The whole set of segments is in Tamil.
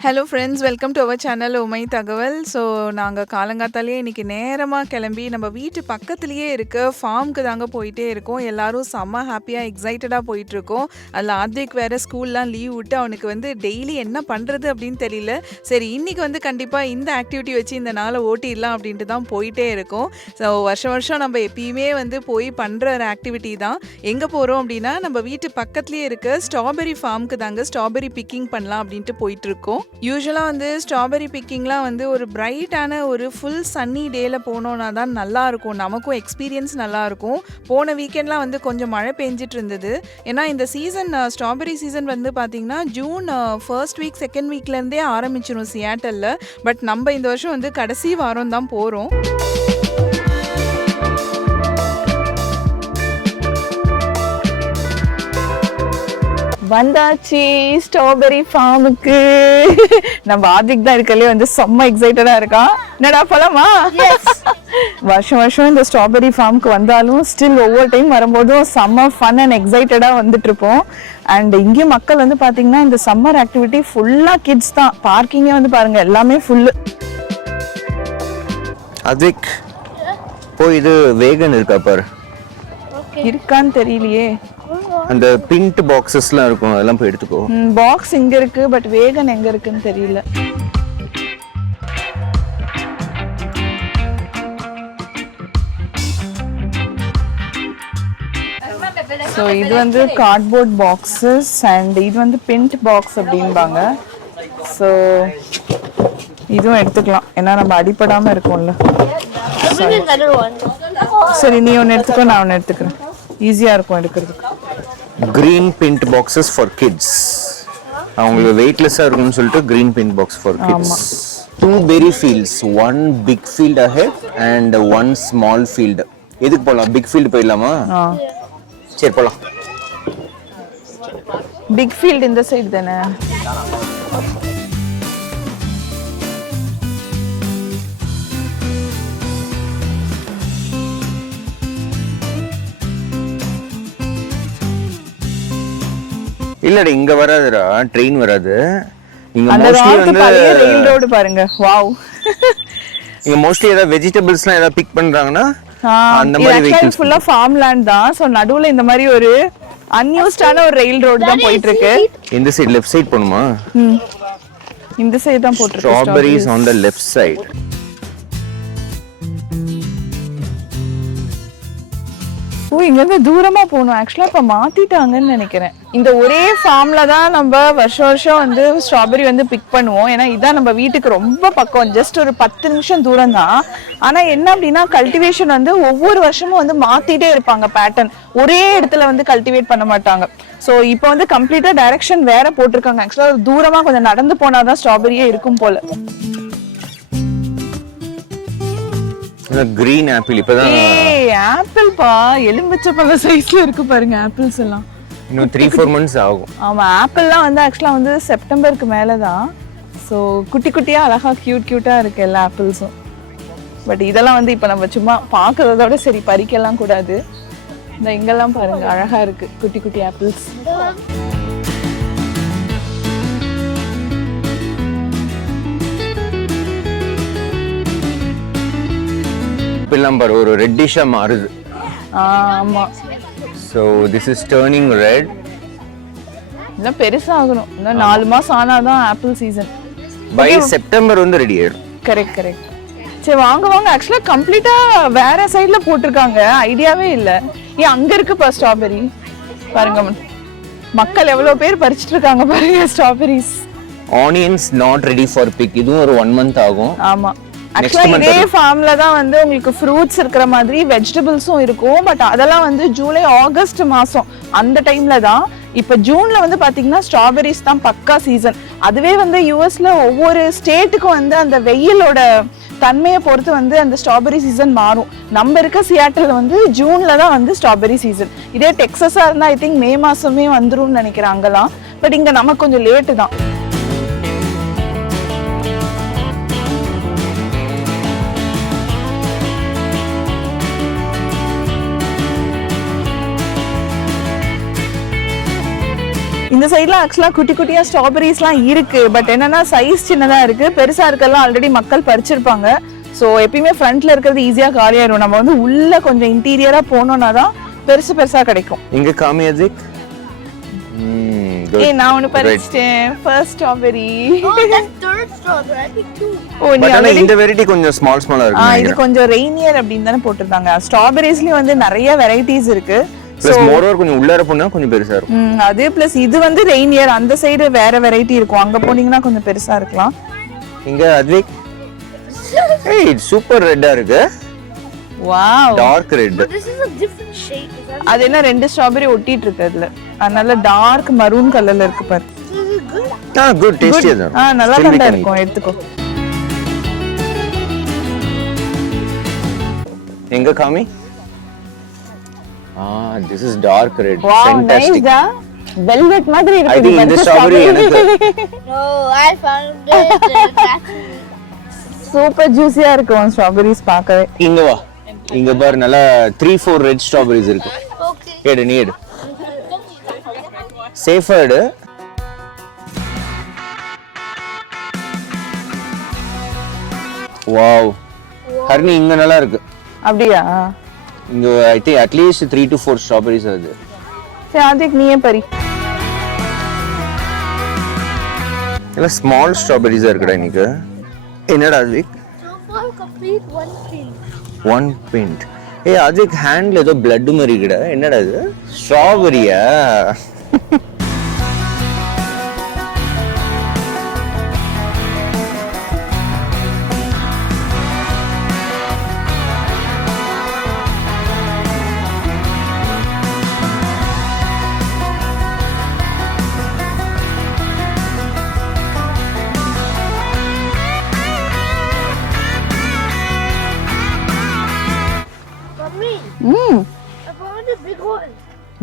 Hello friends welcome to our channel உமை தகவல் ஸோ நாங்கள் காலங்காத்தாலேயே இன்றைக்கி நேரமாக கிளம்பி நம்ம வீட்டு பக்கத்துலேயே இருக்க ஃபார்முக்கு தாங்க போயிட்டே இருக்கோம். எல்லோரும் செம்ம ஹாப்பியாக எக்ஸைட்டடாக போயிட்டுருக்கோம் அதில் ஆத்விக் வேறு ஸ்கூல்லாம் லீவ் விட்டு அவனுக்கு வந்து டெய்லி என்ன பண்ணுறது அப்படின்னு தெரியல. சரி இன்றைக்கி வந்து கண்டிப்பாக இந்த ஆக்டிவிட்டி வச்சு இந்த நாளை ஓட்டிடலாம் அப்படின்ட்டு தான் போயிட்டே இருக்கோம். ஸோ வருஷம் வருஷம் நம்ம எப்பயுமே வந்து போய் பண்ணுற ஒரு ஆக்டிவிட்டி தான். எங்கே போகிறோம் அப்படின்னா நம்ம வீட்டு பக்கத்துலேயே இருக்க ஸ்ட்ராபெரி ஃபார்முக்கு தாங்க ஸ்ட்ராபெரி பிக்கிங் பண்ணலாம் அப்படின்ட்டு போயிட்டுருக்கோம் யூஸ்வலாக வந்து ஸ்ட்ராபெரி பிக்கிங்லாம் வந்து ஒரு பிரைட்டான ஒரு ஃபுல் சன்னி டேயில் போனோன்னா தான் நல்லாயிருக்கும். நமக்கும் எக்ஸ்பீரியன்ஸ் நல்லாயிருக்கும். போன வீக்கெண்ட்லாம் வந்து கொஞ்சம் மழை பெஞ்சிட்டு இருந்தது ஏன்னா இந்த சீசன் ஸ்ட்ராபெரி சீசன் வந்து பார்த்திங்கன்னா ஜூன் ஃபர்ஸ்ட் வீக் செகண்ட் வீக்லேருந்தே ஆரம்பிச்சிடும் சியாட்டலில் பட் நம்ம இந்த வருஷம் வந்து கடைசி வாரம் தான் போகிறோம் வந்தாச்சு ஸ்ட்ராபெரி ஃபார்முக்கு நம்ம ஆதிக் தான் இருக்கலே வந்து செம்ம எக்ஸைட்டடா இருக்கான். என்னடா போலாமா வருஷம் வருஷம் இந்த ஸ்ட்ராபெரி ஃபார்முக்கு வந்தாலும் ஸ்டில் ஒவ்வொரு டைம் வரும்போதும் செம்ம ஃபன் அண்ட் எக்ஸைட்டடா வந்துட்டு இருப்போம் அண்ட் இங்கேயும் மக்கள் வந்து பாத்தீங்கன்னா இந்த சம்மர் ஆக்டிவிட்டி ஃபுல்லா கிட்ஸ் தான். பார்க்கிங்கே வந்து பாருங்க எல்லாமே ஃபுல்லு அத்விக் போய் இது வேகன் இருக்கா பாரு. இருக்கான்னு தெரியலையே. அந்த பிரிண்ட் பாக்ஸஸ்லாம் இருக்கும் அதெல்லாம் போய் எடுத்துக்கோ. பாக்ஸ் இங்க இருக்கு பட் வேகன் எங்க இருக்குன்னு தெரியல. ஸோ இது வந்து கார்ட்போர்ட் பாக்ஸஸ் அண்ட் இது வந்து பிண்ட் பாக்ஸ் அப்படின்பாங்க ஸோ இதுவும் எடுத்துக்கலாம். ஏன்னா நம்ம அடிப்படாம இருக்கும்ல. சரி நீ ஒன்று எடுத்துக்கோ நான் ஒன்று எடுத்துக்கிறேன். ஈஸியாக இருக்கும் எடுக்கிறதுக்கு. Green pint boxes for kids அவங்களுக்கு வெயிட்லெஸ்ஸாக இருக்கும்னு சொல்லிட்டு green pint box for kids two berry fields one big field ahead and one small field எதுக்கு போகலாம் பிக் ஃபீல்டு போயிடலாமா? சரி போகலாம் பிக் ஃபீல்ட் இந்த சைடு தானே? இல்லடா இங்க வராதுடா ட்ரெயின் வராது. இங்க அந்த மோஸ்ட்லி வந்து பழைய ரயில் ரோடு பாருங்க. வாவ் இங்க மோஸ்ட்லி ஏதாவது வெஜிடபிள்ஸ்லாம் ஏதாவது பிக் பண்றாங்கன்னா அந்த மாதிரி வெஹிக்கிள்ஸ் ஃபுல்லா ஃபார்ம் லேண்ட் தான். சோ நடுவுல இந்த மாதிரி ஒரு அன்யூஸ்டான ஒரு ரயில் ரோடு தான் போயிட்டு இருக்கு இந்த சைடு லெஃப்ட் சைடு போகணுமா ம். இந்த சைடு தான் போட்டிருக்கு strawberries. on the left side. ஓ இங்கேருந்து தூரமாக போகணும். ஆக்சுவலாக இப்போ மாற்றிட்டாங்கன்னு நினைக்கிறேன். இந்த ஒரே ஃபார்மில் தான் நம்ம வருஷம் வருஷம் வந்து ஸ்ட்ராபெரி வந்து பிக் பண்ணுவோம். ஏன்னா இதான் நம்ம வீட்டுக்கு ரொம்ப பக்கம். ஜஸ்ட் ஒரு பத்து நிமிஷம் தூரம் தான். ஆனால் என்ன அப்படின்னா கல்டிவேஷன் வந்து ஒவ்வொரு வருஷமும் வந்து மாற்றிட்டே இருப்பாங்க பேட்டர்ன் ஒரே இடத்துல வந்து கல்டிவேட் பண்ண மாட்டாங்க. ஸோ இப்போ வந்து கம்ப்ளீட்டாக டைரக்ஷன் வேற போட்டிருக்காங்க. ஆக்சுவலாக தூரமாக கொஞ்சம் நடந்து போனாதான் ஸ்ட்ராபெரியே இருக்கும் போல். கிரீன் ஆப்பிள் இப்பதான் ஏய் ஆப்பிள் பா. எலும்பிச்சை பழ சைஸ்ல இருக்கு பாருங்க ஆப்பிள்ஸ் எல்லாம். இன்னும் த்ரீ ஃபோர் மந்த்ஸ் ஆகும். ஆமா ஆப்பிள்லாம் வந்து ஆக்சுவலாக வந்து செப்டம்பருக்கு மேலே தான் ஸோ குட்டி குட்டியாக அழகா க்யூட் க்யூட்டாக இருக்கு எல்லா ஆப்பிள்ஸும் பட் இதெல்லாம் வந்து இப்போ நம்ம சும்மா பார்க்கறதோட சரி பறிக்கலாம் கூடாது. இந்த இங்கெல்லாம் பாருங்க அழகா இருக்கு குட்டி குட்டி ஆப்பிள்ஸ் இப்பெல்லாம் பாரு ஒரு ரெட்டிஷா மாறுது. ஆமா. So this is turning red இன்னும் பெருசாகணும். இன்னும் நாலு மாசம் ஆனாதான் ஆப்பிள் சீசன் பை செப்டம்பர் வந்து ரெடி ஆயிடும். கரெக்ட் கரெக்ட் சரி வாங்க வாங்க. ஆக்சுவலாக கம்ப்ளீட்டாக வேற சைடில் போட்டிருக்காங்க. ஐடியாவே இல்லை. ஏன் அங்கே இருக்குப்பா ஸ்ட்ராபெரி பாருங்க மக்கள் எவ்வளோ பேர் பறிச்சிட்டு இருக்காங்க பாருங்க strawberries onions not ready for pick இதுவும் ஒரு ஒன் மந்த் ஆகும். ஆமா. ஆக்சுவலா இதே ஃபார்ம்ல தான் வந்து உங்களுக்கு ஃப்ரூட்ஸ் இருக்கிற மாதிரி வெஜிடபிள்ஸும் இருக்கும். பட் அதெல்லாம் வந்து ஜூலை ஆகஸ்ட் மாசம். அந்த டைம்ல தான். இப்ப ஜூன்ல வந்து பாத்தீங்கன்னா ஸ்ட்ராபெரிஸ் தான் பக்கா சீசன் அதுவே வந்து யூஎஸ்ல ஒவ்வொரு ஸ்டேட்டுக்கும் வந்து அந்த வெயிலோட தன்மையை பொறுத்து வந்து அந்த ஸ்ட்ராபெரி சீசன் மாறும். நம்ம இருக்க சியாட்டில் வந்து ஜூன்ல தான் வந்து ஸ்ட்ராபெரி சீசன் இதே டெக்ஸஸா இருந்தா ஐ திங்க் மே மாசமே வந்துரும்னு நினைக்கிறேன் அங்கெல்லாம் பட் இங்க நமக்கு கொஞ்சம் லேட்டு தான். இந்த சைட்லாம் ஆக்சுவலாக குட்டி குட்டியாக ஸ்ட்ராபெரிஸ்லாம் இருக்கு. பட் என்னன்னா சைஸ் சின்னதாக இருக்கு. பெருசா இருக்கெல்லாம் ஆல்ரெடி மக்கள் பறிச்சிருப்பாங்க. ஸோ எப்பயுமே ஃப்ரண்ட்ல இருக்கிறது ஈஸியாக காலியாயிடும் நம்ம வந்து உள்ள கொஞ்சம் இன்டீரியரா போனோம்னா தான் பெருசு பெருசா கிடைக்கும். இங்க காமி அஜிக் ம் good. ஏய் நான் ஒன்று பறிச்சிட்டேன். First strawberry Oh. ஓ இந்த வெரைட்டி கொஞ்சம் ஸ்மால் ஸ்மாலா ஆ இருக்கு இது கொஞ்சம் ரெய்னியர் அப்படின்னு தானே போட்டிருந்தாங்க. ஸ்ட்ராபெரிஸ்லயும் வந்து நிறைய வெரைட்டிஸ் இருக்கு. பிளஸ் மோர் ஓவர் கொஞ்சம் உள்ளார போனா கொஞ்சம் பெருசா இருக்கும். அது பிளஸ் இது வந்து ரெய்னியர் அந்த சைடு வேற வெரைட்டி இருக்கும். அங்க போனீங்கன்னா கொஞ்சம் பெருசா இருக்கலாம். இங்க அத்விக் ஏய் சூப்பர் ரெட்டா இருக்கு. வாவ் டார்க் ரெட் அது என்ன ரெண்டு ஸ்ட்ராபெரி ஒட்டிட்டு இருக்கு அதுல. அதனால டார்க் மரூன் கலர்ல இருக்கு பாரு? ஆ குட் டேஸ்டியா தான் ஆ நல்லா தான். இருக்கும். எடுத்துக்கோ. எங்க காமி? ஆ this is dark red fantastic velvet மாதிரி ஐ திங்க் இந்த ஸ்ட்ராபெரி எனக்கு No, I found it. Uh, that's super ஜூஸியா இருக்கும் ஸ்ட்ராபெரிஸ் பார்க்கவே. இங்க வா. இங்க பாரு நல்லா த்ரீ ஃபோர் ரெட் ஸ்ட்ராபெரிஸ் இருக்கு. Okay. எடு நீ எடு. சேஃபா எடு. வாவ் ஹர்னி இங்க நல்லா இருக்கு. அப்படியா? இங்க I think at least three to four strawberries அது சரி அதுக்கு நீயே பறி எல்லாம் ஸ்மால் ஸ்ட்ராபெரிஸா இருக்குடா இன்னைக்கு என்னடா அது So far, complete one thing. One pint ஏ அதுக்கு ஹேண்ட்ல ஏதோ பிளட் மாதிரி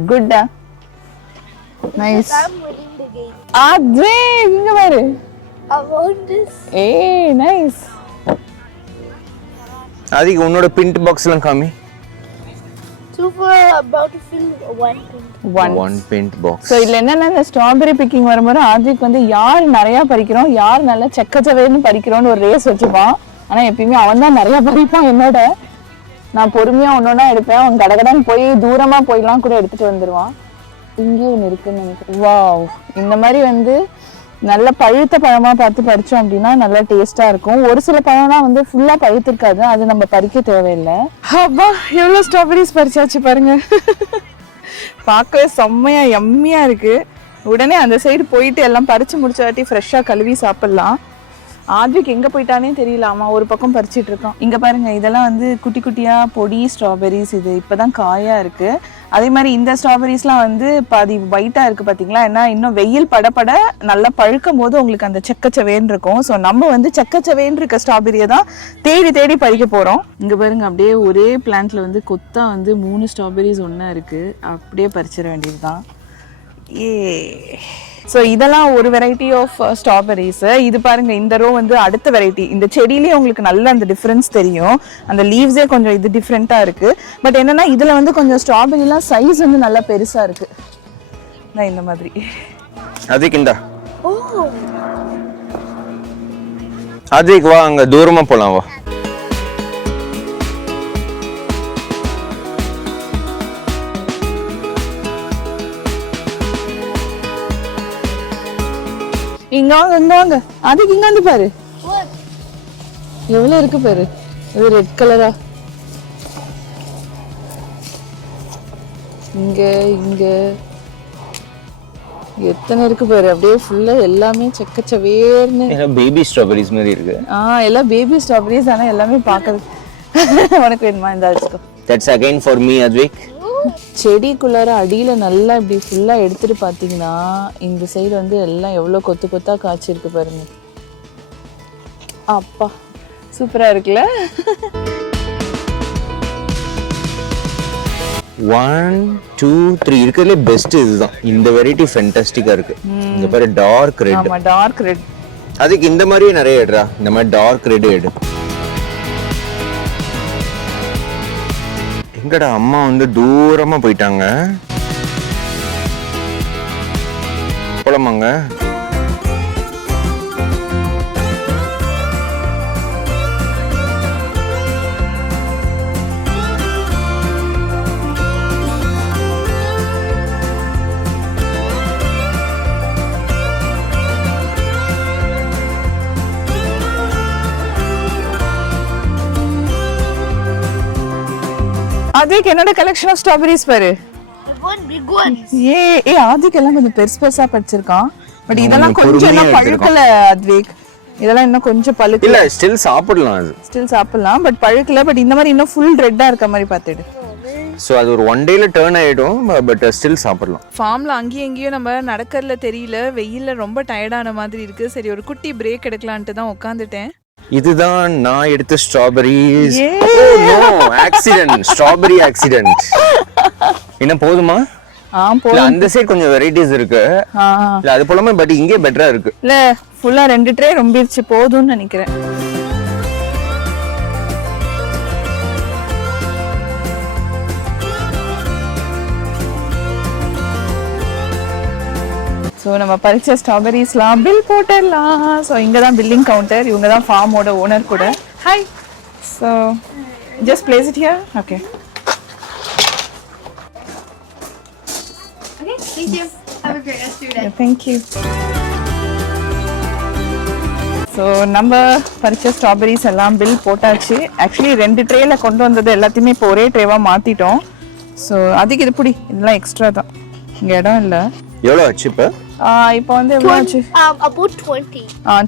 குட்டா நைஸ். அதே இங்க பாரு. ஏய் நைஸ் அதுக்கு உன்னோட பிண்ட் பாக்ஸ் எல்லாம் காமி. ஸ்ட்ராபெரி பிக்கிங் வரும்போது ஆதிக் வந்து யார் நிறைய பறிக்கிறோம் யார் நல்லா செக்கச்சவேன்னு பறிக்கிறோம்னு ஒரு ரேஸ் வச்சுப்பான் ஆனா எப்பயுமே அவன் தான் நிறைய பறிப்பான் என்னோட. நான் பொறுமையா ஒன்னொன்னா எடுப்பேன். அவன் கடகடன்னு போய் தூரமா போயெல்லாம் கூட எடுத்துட்டு வந்துருவான். இங்கேயும் ஒன்று இருக்குன்னு நினைக்கிறேன். வாவ் இந்த மாதிரி வந்து நல்ல பழுத்த பழமா பார்த்து பறிச்சோம் அப்படின்னா நல்லா டேஸ்டா இருக்கும். ஒரு சில பழம்லாம் வந்து ஃபுல்லா பழுத்திருக்காது. அது நம்ம பறிக்க தேவையில்லை. அப்பா எவ்வளோ ஸ்ட்ராபெரிஸ் பறிச்சாச்சு பாருங்க. பார்க்கவே செம்மையா எம்மியா இருக்கு. உடனே அந்த சைடு போயிட்டு எல்லாம் பறிச்சு முடிச்சாட்டி ஃப்ரெஷ்ஷாக கழுவி சாப்பிட்லாம். ஆத்விக் எங்கே போயிட்டானே தெரியல. ஆமா ஒரு பக்கம் பறிச்சிட்டு இருக்கான். இங்கே பாருங்க இதெல்லாம் வந்து குட்டி குட்டியாக பொடி ஸ்ட்ராபெரிஸ் இது. இப்போ தான் காயாக இருக்குது அதே மாதிரி இந்த ஸ்ட்ராபெரிஸ்லாம் வந்து பாதி ஒயிட்டாக இருக்குது பார்த்தீங்களா ஏன்னா இன்னும் வெயில் படப்பட நல்லா பழுக்கும் போது உங்களுக்கு அந்த செக்கச்சவேன் இருக்கும். ஸோ நம்ம வந்து செக்கச்சவேன் இருக்க ஸ்ட்ராபெரியை தான் தேடி தேடி பறிக்க போகிறோம் இங்கே பாருங்க அப்படியே ஒரே பிளான்ட்டில் வந்து கொத்தா வந்து மூணு ஸ்ட்ராபெரிஸ் ஒன்றா இருக்குது அப்படியே பறிச்சிட வேண்டியதுதான். ஏ ஸோ இதெல்லாம் ஒரு வெரைட்டி ஆஃப் ஸ்ட்ராபெரிஸ் இது பாருங்க இந்த ரோ வந்து அடுத்த வெரைட்டி இந்த செடியிலேயே உங்களுக்கு நல்ல அந்த டிஃப்ரென்ஸ் தெரியும். அந்த லீவ்ஸே கொஞ்சம் இது டிஃப்ரெண்ட்டாக இருக்கு. பட் என்னன்னா இதுல வந்து கொஞ்சம் ஸ்ட்ராபெரிலாம் சைஸ் வந்து நல்லா பெருசா இருக்கு. நான் இந்த மாதிரி. அதுக்கு இந்தா. Oh, அதுக்கு வா அங்க தூரமா போலாம் வா. இங்க வாங்க இங்க வாங்க. அதுக்கு இங்க வந்து பாரு? எவ்வளவு இருக்கு பாரு. இது ரெட் கலரா இங்க இங்க. எத்தனை இருக்கு பாரு. அப்படியே ஃபுல்லா எல்லாமே செக்கச்சவேர்னு பேபி ஸ்ட்ராபெரிஸ் மாதிரி இருக்கு. ஆ எல்லாம் பேபி ஸ்ட்ராபெரிஸ் ஆனா எல்லாமே பார்க்கறது. உனக்கு வேணுமா? இந்த that's again for me Advik செடிக்குள்ளார அடியில நல்லா இப்படி ஃபுல்லா எடுத்துட்டு பாத்தீங்கன்னா இந்த சைடு வந்து எல்லாம் எவ்வளவு கொத்து கொத்தா காய்ச்சிருக்கு பாருங்க. அப்பா சூப்பரா இருக்குல்ல? ஒன் டூ த்ரீ இருக்கிறதுல பெஸ்ட் இதுதான். இந்த வெரைட்டி ஃபென்டாஸ்டிக்கா இருக்கு. இங்க பாரு டார்க் ரெட் டார்க் ரெட் அதுக்கு இந்த மாதிரியே நிறைய எடுறா. இந்த மாதிரி டார்க் ரெட் எடு எங்கடா அம்மா வந்து தூரமா போயிட்டாங்க? போலாமாங்க? அதுக்கு என்னோட கலெக்ஷன் ஆஃப் ஸ்ட்ராபெரிஸ் பாரு. ஏ ஏ ஆதிக் எல்லாம் கொஞ்சம் பெருசு பெருசா படிச்சிருக்கான். பட் இதெல்லாம் கொஞ்சம் இன்னும் பழுக்கல அத்விக் இதெல்லாம் இன்னும் கொஞ்சம் பழுக்கல. இல்ல ஸ்டில் சாப்பிடலாம் அது. ஸ்டில் சாப்பிடலாம் பட் பழுக்கல பட் இந்த மாதிரி இன்னும் ஃபுல் ரெட்டா இருக்க மாதிரி பார்த்துடு ஸோ அது ஒரு ஒன் டேல டேர்ன் ஆயிடும் பட் ஸ்டில் சாப்பிடலாம். ஃபார்ம்ல அங்கேயும் எங்கேயும் நம்ம நடக்கறதுல தெரியல வெயில்ல ரொம்ப டயர்டான மாதிரி இருக்கு. சரி ஒரு குட்டி பிரேக் எடுக்கலான்ட்டு தான் உட்காந்துட்டேன் இதுதான் நான் எடுத்த ஸ்ட்ராபெரிஸ். ஆக்சிடென்ட் ஸ்ட்ராபெரி ஆக்சிடென்ட் என்ன போதுமா? அந்த சைடு கொஞ்சம் வெரைட்டிஸ் இருக்கு. இல்ல அது போலாமே? பட் இங்கே பெட்டரா இருக்கு. இல்ல ஃபுல்லா ரெண்டு ட்ரே ரொம்பிருச்சு போதும்னு நினைக்கிறேன். ஸோ நம்ம பறிச்ச ஸ்ட்ராபெரிஸ்லாம் பில் போட்டுடலாம். ஸோ இங்கே தான் பில்லிங் கவுண்டர் இவங்க தான் ஃபார்மோட ஓனர் கூட hi so just place it here okay thank you. Have a great rest of your day. Thank you so நம்ம பறிச்ச ஸ்ட்ராபெரிஸ் எல்லாம் பில் போட்டாச்சு. ஆக்சுவலி ரெண்டு ட்ரேல கொண்டு வந்தது எல்லாத்தையுமே இப்போ ஒரே ட்ரேவாக மாற்றிட்டோம் ஸோ அதுக்கு இது பிடி இதெல்லாம் எக்ஸ்ட்ரா தான். இங்கே இடம் இல்லை. எவ்வளவு ஆச்சு இப்ப? இப்போ வந்து எவ்வளோ ஆச்சு? Um, about 20.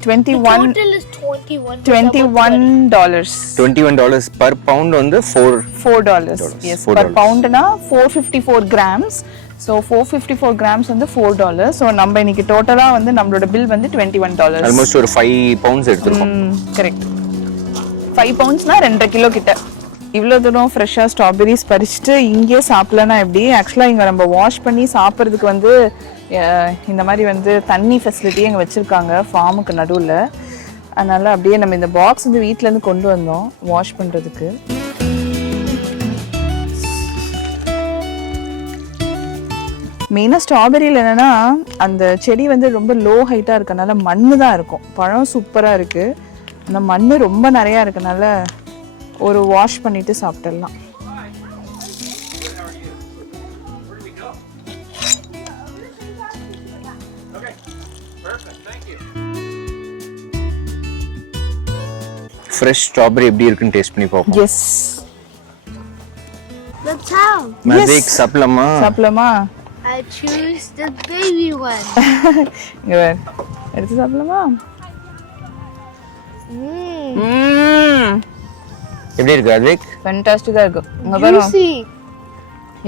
Twenty one Total is 21. Twenty one dollars twenty one dollars per pound வந்து four four dollars yes four per பவுண்டுனா four fifty four grams so four fifty four grams வந்து ஃபோர் டாலர் ஸோ நம்ம இன்னைக்கு டோட்டலாக வந்து நம்மளோட பில் வந்து டுவெண்ட்டி ஒன் டாலர்ஸ் ஆல்மோஸ்ட் ஒரு ஃபைவ் பவுண்ட்ஸ் எடுத்திருக்கோம். கரெக்ட் ஃபைவ் பவுண்ட்ஸ்னா ரெண்டரை கிலோ கிட்ட. இவ்வளோ தூரம் ஃப்ரெஷ்ஷாக ஸ்ட்ராபெரிஸ் பறிச்சுட்டு இங்கேயே சாப்பிட்லன்னா எப்படி? ஆக்சுவலாக இங்கே நம்ம வாஷ் பண்ணி சாப்பிட்றதுக்கு வந்து இந்த மாதிரி வந்து தண்ணி ஃபெசிலிட்டி இங்கே வச்சுருக்காங்க ஃபார்முக்கு நடுவில். அதனால் அப்படியே நம்ம இந்த பாக்ஸ் வந்து வீட்டிலேருந்து கொண்டு வந்தோம் வாஷ் பண்ணுறதுக்கு மெயினாக ஸ்ட்ராபெரியில் என்னென்னா அந்த செடி வந்து ரொம்ப லோ ஹைட்டாக இருக்கனால மண் தான் இருக்கும். பழம் சூப்பராக இருக்குது அந்த மண் ரொம்ப நிறையா இருக்கனால ஒரு வாஷ் பண்ணிட்டு சாப்பிட்டுடலாம். ஃப்ரெஷ் ஸ்ட்ராபெரி எப்படி இருக்குன்னு டேஸ்ட் பண்ணி பார்ப்போம். S Let's have. மேஜிக் சாப்பிடலாமா? சாப்பிடலாமா? I choose the baby one. இங்கே வேறு எடுத்து சாப்பிடலாமா? Mmm. ம் எப்படி இருக்கு அத்விக் ஃபென்டாஸ்டிக்காக இருக்கும் இங்கே பாருங்க.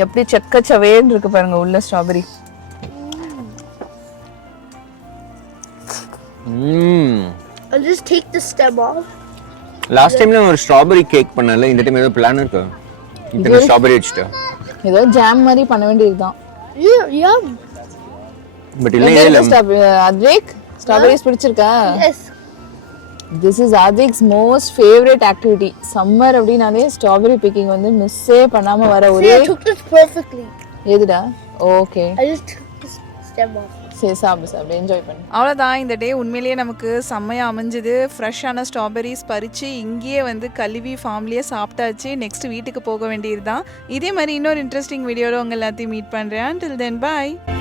எப்படி செக்க சவேன்னு இருக்கு பாருங்க உள்ள ஸ்ட்ராபெரி ம் I'll just take the stem off. Last டைம்ல ஒரு ஸ்ட்ராபெரி கேக் பண்ணல இந்த டைம் ஏதோ பிளான் இருக்கா. இத்தனை ஸ்ட்ராபெரி வச்சுட்டு. ஏதோ ஜாம் மாதிரி பண்ண வேண்டியதுதான். Yeah, yum. பட் இல்லை இல்லை அத்விக் ஸ்ட்ராபெரிஸ் பிடிச்சிருக்கா? Yes. This is Aadhik's most favourite activity summer அப்படின்னாலே ஸ்ட்ராபெரி பிக்கிங் வந்து மிஸ்ஸே பண்ணாம வர ஒரே. எதுடா? ஓகே. சரி சாப்பிடு சாப்பிடு. என்ஜாய் பண்ணு. அவ்வளோதான் இந்த டே உண்மையிலேயே நமக்கு செம்மையாக அமைஞ்சுது. ஃப்ரெஷ்ஷான ஸ்ட்ராபெரிஸ் பறித்து இங்கேயே வந்து கழுவி ஃபார்ம்லேயே சாப்பிட்டாச்சு. நெக்ஸ்ட் வீட்டுக்கு போக வேண்டியது தான் இதே மாதிரி இன்னொரு இன்ட்ரெஸ்டிங் வீடியோவில் உங்கள் எல்லாத்தையும் மீட் பண்ணுறேன் டில் தென் பாய்